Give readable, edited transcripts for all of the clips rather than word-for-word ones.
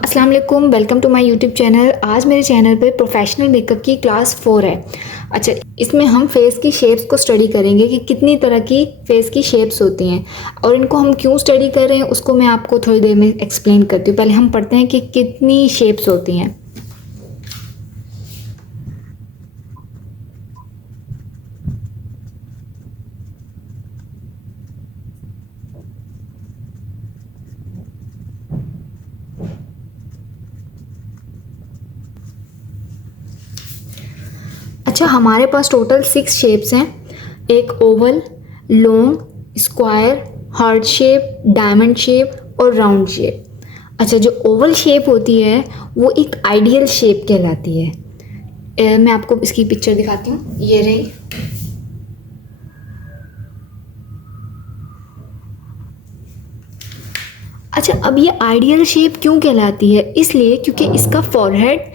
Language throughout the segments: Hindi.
अस्सलाम वालेकुम, welcome to my YouTube channel. आज मेरे चैनल पे प्रोफेशनल मेकअप की क्लास 4 है। अच्छा, इसमें हम फेस की शेप्स को स्टडी करेंगे कि कितनी तरह की फेस की शेप्स होती हैं और इनको हम क्यों स्टडी कर रहे हैं उसको मैं आपको थोड़ी देर में एक्सप्लेन करती हूँ। पहले हम पढ़ते हैं कि कितनी शेप्स होती हैं। अच्छा, हमारे पास टोटल 6 शेप्स हैं। एक Oval, long, square, heart shape, diamond shape और राउंड शेप। अच्छा, जो ओवल शेप होती है वो एक आइडियल शेप कहलाती है। मैं आपको इसकी पिक्चर दिखाती हूँ, ये रही। अच्छा, अब ये आइडियल शेप क्यों कहलाती है? इसलिए क्योंकि इसका फॉरहेड,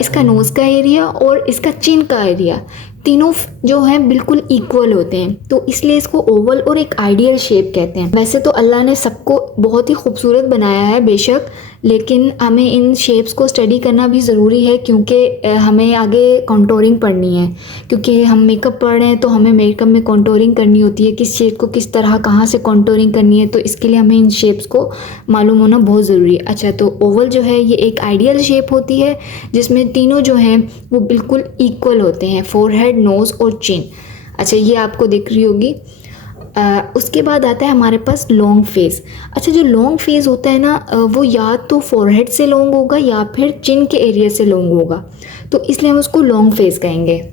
इसका नोज़ का एरिया और इसका चिन का एरिया तीनों जो हैं बिल्कुल इक्वल होते हैं, तो इसलिए इसको ओवल और एक आइडियल शेप कहते हैं। वैसे तो अल्लाह ने सबको बहुत ही खूबसूरत बनाया है बेशक, लेकिन हमें इन शेप्स को स्टडी करना भी ज़रूरी है क्योंकि हमें आगे कॉन्टोरिंग पढ़नी है। क्योंकि हम मेकअप पढ़ रहे हैं तो हमें मेकअप में कॉन्टोरिंग करनी होती है, किस शेप को किस तरह कहाँ से कॉन्टोरिंग करनी है, तो इसके लिए हमें इन शेप्स को मालूम होना बहुत ज़रूरी है। अच्छा, तो ओवल जो है ये एक आइडियल शेप होती है जिसमें तीनों जो हैं वो बिल्कुल इक्वल होते हैं, फोरहेड, नोज़ और चिन। अच्छा, ये आपको दिख रही होगी। उसके बाद आता है हमारे पास लॉन्ग फेस। अच्छा, जो लॉन्ग फेस होता है ना, वो या तो फोरहेड से लॉन्ग होगा या फिर चिन के एरिया से लॉन्ग होगा, तो इसलिए हम उसको लॉन्ग फेस कहेंगे।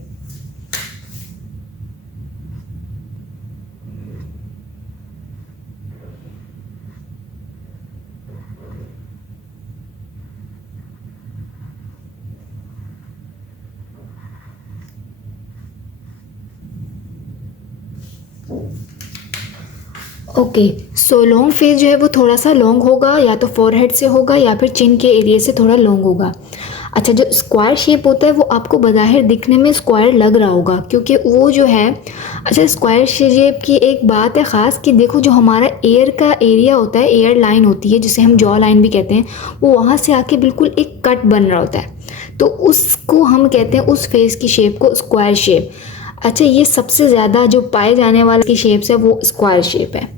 ओके, सो लॉन्ग फेस जो है वो थोड़ा सा लॉन्ग होगा, या तो फोरहेड से होगा या फिर चिन के एरिया से थोड़ा लॉन्ग होगा। अच्छा, जो स्क्वायर शेप होता है वो आपको बज़ाहिर दिखने में स्क्वायर लग रहा होगा क्योंकि वो जो है, अच्छा स्क्वायर शेप की एक बात है ख़ास कि देखो, जो हमारा एयर का एरिया होता है, एयर लाइन होती है जिसे हम जॉ लाइन भी कहते हैं, वो वहाँ से आके बिल्कुल एक कट बन रहा होता है, तो उसको हम कहते हैं, उस फेस की शेप को स्क्वायर शेप। अच्छा, ये सबसे ज़्यादा जो पाए जाने वाले की शेप्स है वो स्क्वायर शेप है।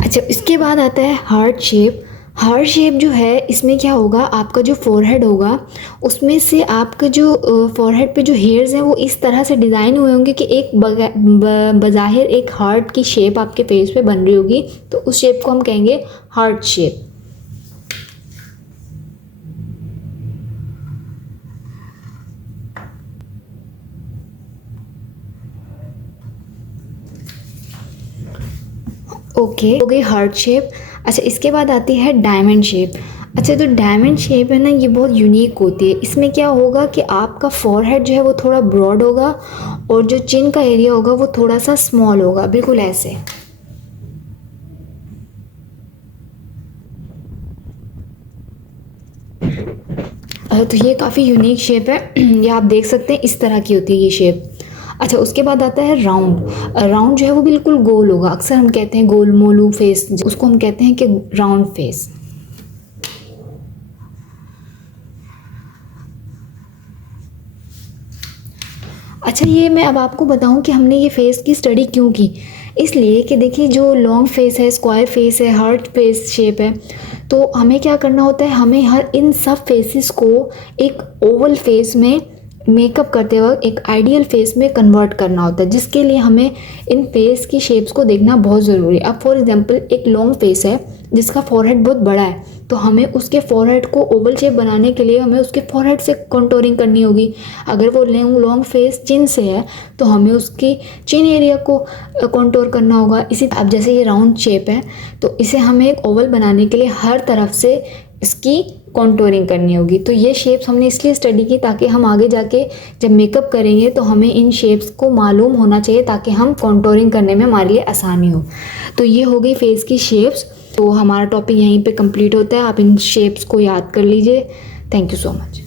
अच्छा, इसके बाद आता है हार्ट शेप। हार्ट शेप जो है, इसमें क्या होगा, आपका जो फोरहेड होगा उसमें से आपका जो फोरहेड पे जो हेयर्स हैं वो इस तरह से डिज़ाइन हुए होंगे कि एक बज़ाहिर एक हार्ट की शेप आपके फेस पे बन रही होगी, तो उस शेप को हम कहेंगे हार्ट शेप। ओके, हो गई हार्ट शेप। अच्छा, इसके बाद आती है डायमंड शेप। अच्छा, तो डायमंड शेप है ना, ये बहुत यूनिक होती है। इसमें क्या होगा कि आपका फोरहेड जो है वो थोड़ा ब्रॉड होगा और जो चिन का एरिया होगा वो थोड़ा सा स्मॉल होगा, बिल्कुल ऐसे। तो ये काफ़ी यूनिक शेप है। ये आप देख सकते हैं, इस तरह की होती है ये शेप। अच्छा, उसके बाद आता है राउंड। राउंड जो है वो बिल्कुल गोल होगा, अक्सर हम कहते हैं गोल मोलू फेस, उसको हम कहते हैं कि राउंड फेस। अच्छा, ये मैं अब आपको बताऊं कि हमने ये फेस की स्टडी क्यों की। इसलिए कि देखिए, जो लॉन्ग फेस है, स्क्वायर फेस है, हार्ट फेस शेप है, तो हमें क्या करना होता है, हमें हर इन सब फेसेस को एक ओवल फेस में मेकअप करते वक्त एक आइडियल फेस में कन्वर्ट करना होता है, जिसके लिए हमें इन फेस की शेप्स को देखना बहुत ज़रूरी है। अब फॉर एग्जांपल एक लॉन्ग फेस है जिसका फॉरहेड बहुत बड़ा है, तो हमें उसके फॉरहेड को ओवल शेप बनाने के लिए हमें उसके फॉरहेड से कंटूरिंग करनी होगी। अगर वो लॉन्ग फेस चिन से है तो हमें उसकी चिन एरिया को कंटूर करना होगा। इसी अब जैसे ये राउंड शेप है, तो इसे हमें एक ओवल बनाने के लिए हर तरफ से इसकी कॉन्टोरिंग करनी होगी। तो ये शेप्स हमने इसलिए स्टडी की ताकि हम आगे जाके जब मेकअप करेंगे तो हमें इन शेप्स को मालूम होना चाहिए ताकि हम कॉन्टोरिंग करने में हमारे लिए आसानी हो। तो ये हो गई फेस की शेप्स। तो हमारा टॉपिक यहीं पे कंप्लीट होता है। आप इन शेप्स को याद कर लीजिए। Thank you so much.